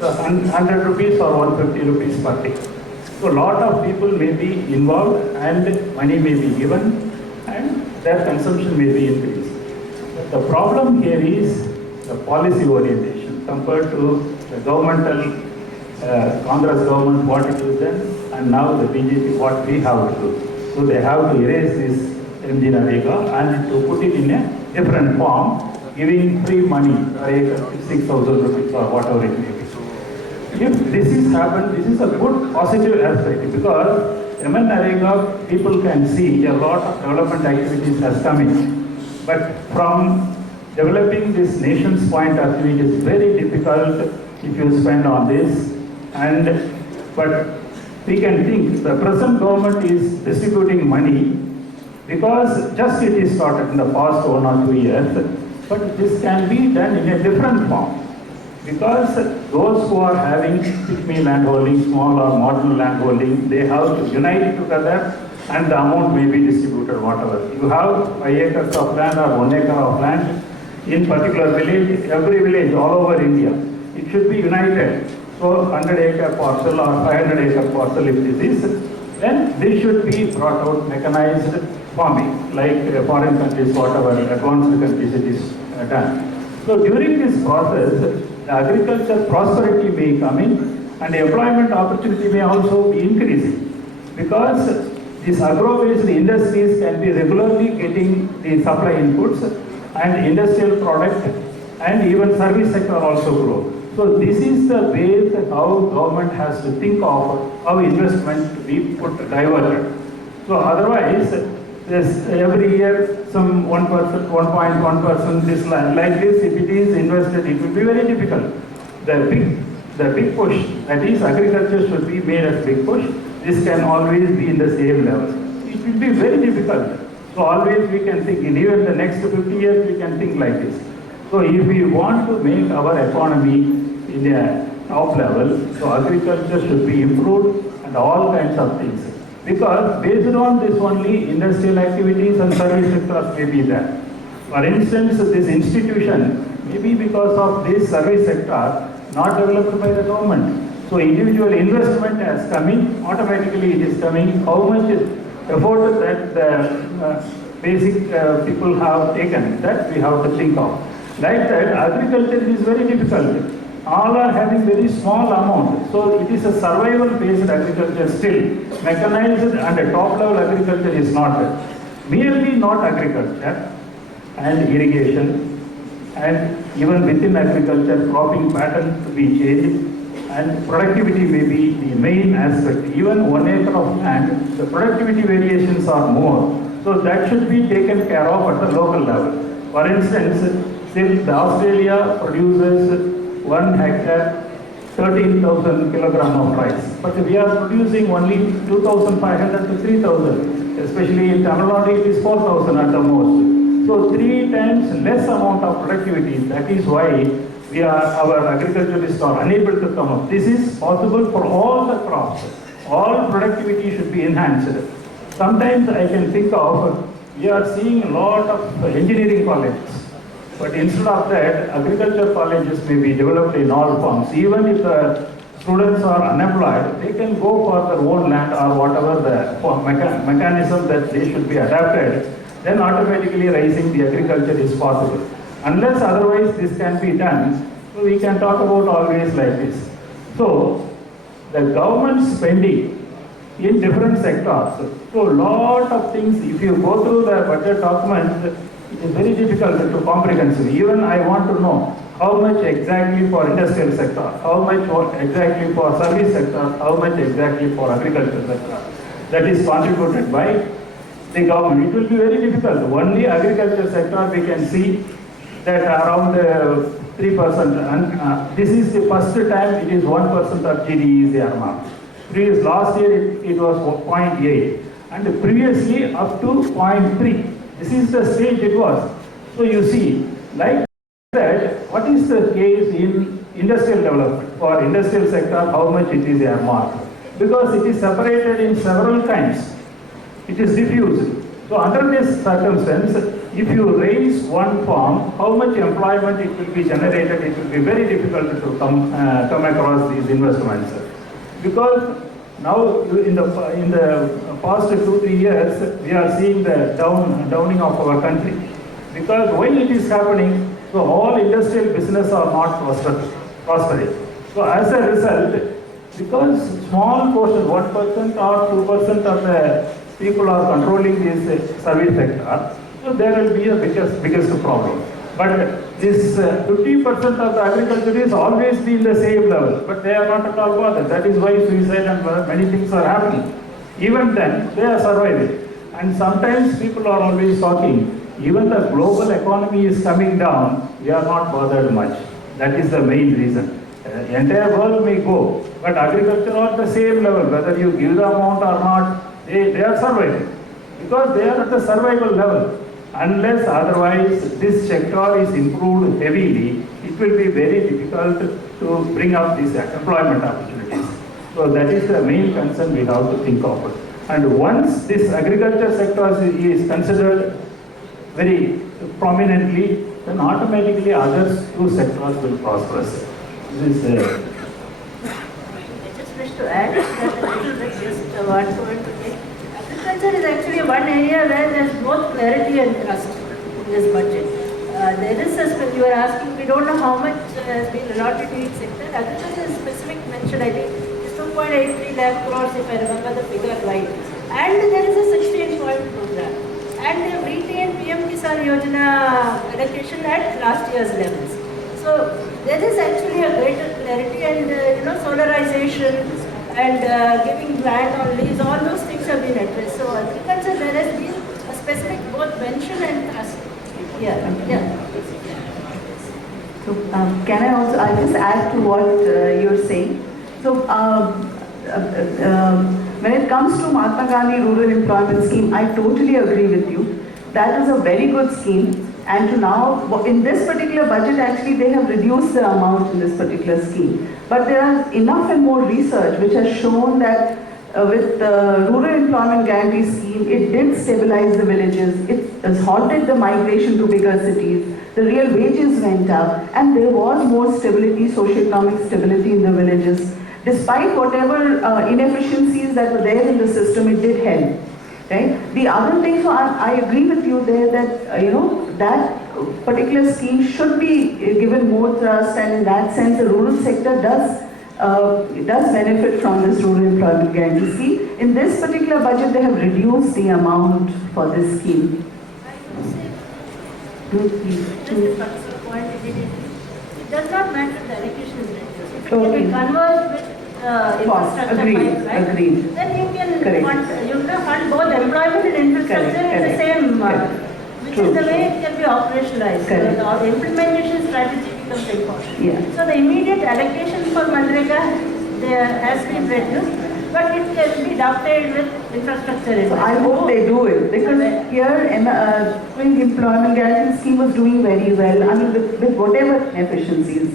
so 100 rupees or 150 rupees per day. So a lot of people may be involved and money may be given and their consumption may be increased. But the problem here is the policy orientation compared to the governmental, Congress government what it is then, and now the BJP what we have to do. So they have to erase this Manrega and to put it in a different form, giving free money, 6,000 rupees or whatever it may be. If this is happened, this is a good positive aspect, because Manrega people can see a lot of development activities as coming. But from developing this nation's point of view, it is very difficult if you spend on this. But we can think the present government is distributing money because just it is started in the past 1 or 2 years, but this can be done in a different form. Because those who are having pygmy landholding, small or modern landholding, they have to unite together and the amount may be distributed, whatever. You have 5 acres of land or 1 acre of land in particular village, every village all over India. It should be united. So 100 acre parcel or 500 acre parcel if this is, then this should be brought out mechanized farming, like foreign countries, whatever, advanced countries it is done. So during this process, the agriculture prosperity may come in and employment opportunity may also be increasing, because these agro-based industries can be regularly getting the supply inputs and industrial product and even service sector also grow. So this is the way that how government has to think of how investment to be put diverted. So otherwise, there's every year some 1%, 1.1%, this like this, if it is invested, it will be very difficult. The big push, that is agriculture should be made as big push. This can always be in the same level. It will be very difficult. So always we can think, in even the next 50 years we can think like this. So if we want to make our economy in a top level, so agriculture should be improved and all kinds of things. Because based on this only industrial activities and service sectors may be there. For instance, this institution, maybe because of this service sector, not developed by the government. So individual investment has come in, automatically it is coming. How much effort that the basic people have taken, that we have to think of. Like that, agriculture is very difficult. All are having very small amount. So it is a survival based agriculture still. Mechanized and a top level agriculture is not. Merely not agriculture and irrigation, and even within agriculture, cropping pattern to be changed, and productivity may be the main aspect. Even 1 acre of land, the productivity variations are more. So that should be taken care of at the local level. For instance, since Australia produces 1 hectare, 13,000 kilogram of rice, but we are producing only 2,500 to 3,000. Especially in Tamil Nadu, it is 4,000 at the most. So 3 times less amount of productivity. That is why our agriculturists are unable to come up. This is possible for all the crops. All productivity should be enhanced. Sometimes I can think of, we are seeing a lot of engineering colleges. But instead of that, agriculture colleges may be developed in all forms. Even if the students are unemployed, they can go for their own land or whatever the mechanism that they should be adapted, then automatically raising the agriculture is possible. Unless otherwise this can be done, so we can talk about always like this. So, the government spending in different sectors, so lot of things, if you go through the budget document, it is very difficult to comprehend. Even I want to know how much exactly for industrial sector, how much exactly for service sector, how much exactly for agriculture sector. That is contributed by the government. It will be very difficult. Only agriculture sector we can see that around 3%, and this is the first time it is 1% of GDP is earmarked. Last year it was 0.8, and previously up to 0.3. This is the stage it was. So you see, like that, what is the case in industrial development? For industrial sector, how much it is earmarked? Because it is separated in several kinds. It is diffused. So under this circumstance, if you raise one farm, how much employment it will be generated, it will be very difficult to come across these investments. Because now in the past 2-3 years, we are seeing the downing of our country. Because when it is happening, so all industrial business are not prospering. So as a result, because small portion, 1% or 2% of the people are controlling this service sector, so there will be a biggest problem. But this 50% of the agriculture is always be in the same level, but they are not at all bothered. That is why suicide and many things are happening. Even then, they are surviving. And sometimes people are always talking, even the global economy is coming down, we are not bothered much. That is the main reason. The entire world may go, but agriculture are at the same level, whether you give the amount or not, they are surviving. Because they are at the survival level. Unless otherwise this sector is improved heavily, it will be very difficult to bring up these employment opportunities. So that is the main concern we have to think of. And once this agriculture sector is considered very prominently, then automatically other two sectors will prosper. This is I just wish to add that a little bit just one point to make. Agriculture is actually one area where there is both clarity and trust in this budget. There is a, you are asking, we don't know how much has been allotted to each sector. Agriculture is specific mention, I think, is 2.83 lakh crores if I remember the figure right. And there is a 16-point program. And they have retained PM Kisan Yojana allocation at last year's levels. So there is actually a greater clarity and solarization and giving land on lease, all those things have been addressed. So agriculture, there has been a specific both mention and trust. Yeah. So can I also, I'll just add to what you're saying. So when it comes to Mahatma Gandhi Rural Employment Scheme, I totally agree with you. That is a very good scheme. And to now, in this particular budget, actually, they have reduced the amount in this particular scheme. But there is enough and more research which has shown that with the Rural Employment Guarantee Scheme, it did stabilize the villages. It has halted the migration to bigger cities. The real wages went up, and there was more stability, socio-economic stability in the villages. Despite whatever inefficiencies that were there in the system, it did help. Right? The other thing, so I agree with you there that that particular scheme should be given more trust, and in that sense, the rural sector does benefit from this rural employment guarantee scheme. In this particular budget, they have reduced the amount for this scheme. It does not matter the allocation is reduced. If Okay. you can converge with infrastructure pipeline, Agreed. then you can Correct. fund both employment and infrastructure in the same, which True. is the way it can be operationalized. Correct. So the implementation strategy becomes important. Yeah. So the immediate allocation for Manrega there has been reduced, but it can be dovetailed with infrastructure. So I hope they do it, because here employment guarantee scheme was doing very well, I mean with whatever efficiencies.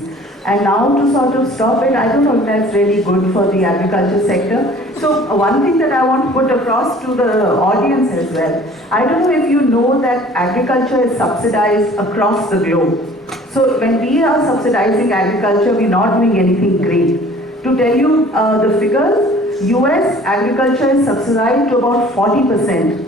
And now to sort of stop it, I don't know if that's really good for the agriculture sector. So one thing that I want to put across to the audience as well, I don't know if you know that agriculture is subsidized across the globe. So when we are subsidizing agriculture, we're not doing anything great. To tell you the figures, US agriculture is subsidized to about 40%.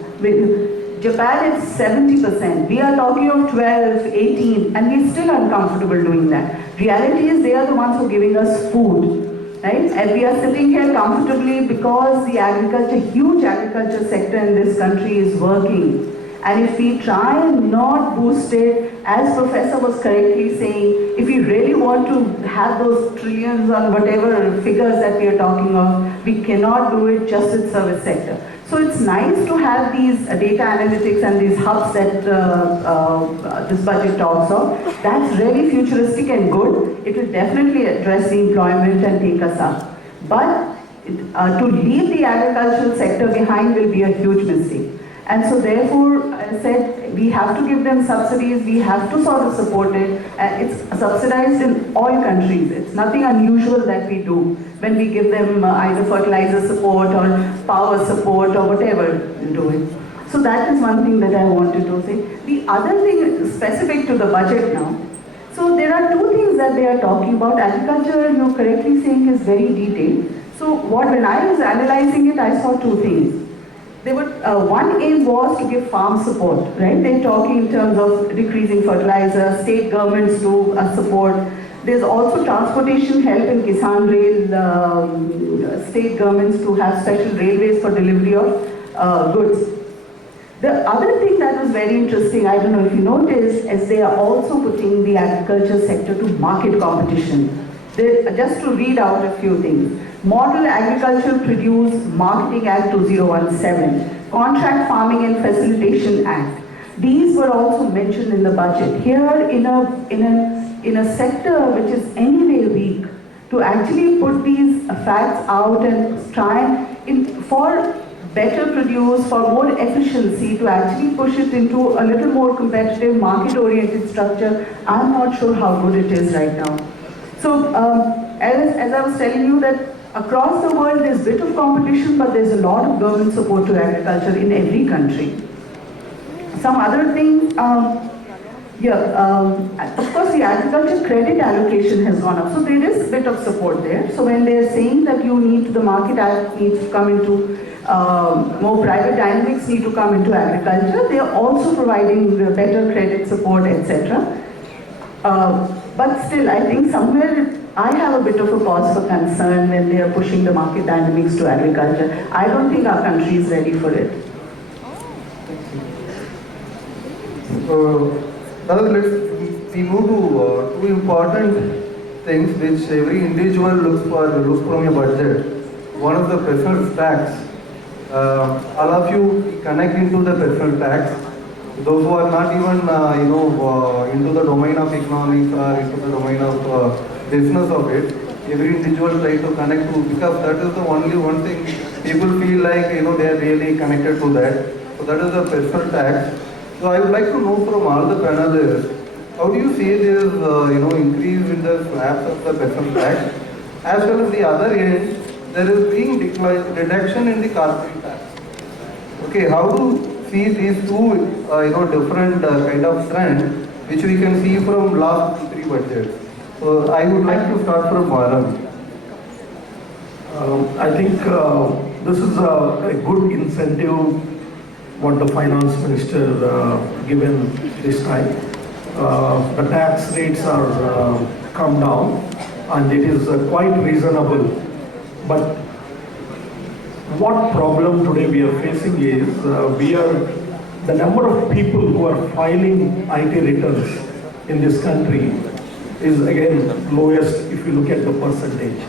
Japan is 70%. We are talking of 12, 18, and we're still uncomfortable doing that. Reality is they are the ones who are giving us food, right? And we are sitting here comfortably because the huge agriculture sector in this country is working. And if we try and not boost it, as Professor was correctly saying, if we really want to have those trillions on whatever figures that we are talking of, we cannot do it just with service sector. So it's nice to have these data analytics and these hubs that this budget talks of. That's really futuristic and good. It will definitely address the employment and take us up. But to leave the agricultural sector behind will be a huge mistake. And so therefore, I said, we have to give them subsidies, we have to sort of support it. It's subsidized in all countries. It's nothing unusual that we do when we give them either fertilizer support or power support or whatever we do it. So that is one thing that I wanted to say. The other thing specific to the budget now, so there are two things that they are talking about. Agriculture, you're correctly saying, is very detailed. So when I was analyzing it, I saw two things. One aim was to give farm support, right? They're talking in terms of decreasing fertilizer, state governments to support. There's also transportation help in Kisan Rail, state governments to have special railways for delivery of goods. The other thing that was very interesting, I don't know if you noticed, is they are also putting the agriculture sector to market competition. Just to read out a few things. Model Agricultural Produce Marketing Act 2017, Contract Farming and Facilitation Act. These were also mentioned in the budget. Here in a sector which is anyway weak, to actually put these facts out and try for better produce, for more efficiency, to actually push it into a little more competitive, market-oriented structure, I'm not sure how good it is right now. So, as I was telling you that across the world there's a bit of competition, but there's a lot of government support to agriculture in every country. Some other things, of course the agriculture credit allocation has gone up, so there is a bit of support there. So when they're saying that the market needs to come into, more private dynamics need to come into agriculture, they are also providing better credit support, etc. But still, I think somewhere I have a bit of a cause for concern when they are pushing the market dynamics to agriculture. I don't think our country is ready for it. Now we move to two important things which every individual looks from a budget. One is the personal tax. All of you connect into the personal tax. Those who are not even into the domain of economics or into the domain of business of it, every individual try to connect to, because that is the only one thing people feel like they are really connected to that. So that is the personal tax. So I would like to know from all the panelists, how do you see this increase in the slabs of the personal tax, as well as the other end there is being reduction in the corporate tax. Okay, how do see these two different kind of trend which we can see from last 3 budgets? So I would like to start from Maram. I think this is a good incentive what the finance minister given this time. The tax rates are come down and it is quite reasonable. But what problem today we are facing is the number of people who are filing IT returns in this country is again lowest if you look at the percentage.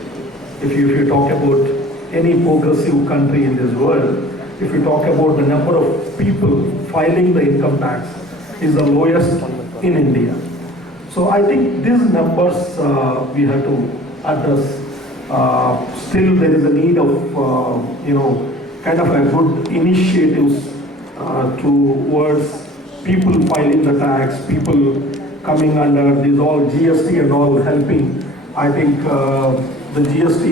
If you talk about any progressive country in this world, if you talk about the number of people filing the income tax is the lowest in India. So I think these numbers we have to address. Still there is a need of kind of a good initiatives towards people filing the tax, people coming under this all GST and all helping. I think the GST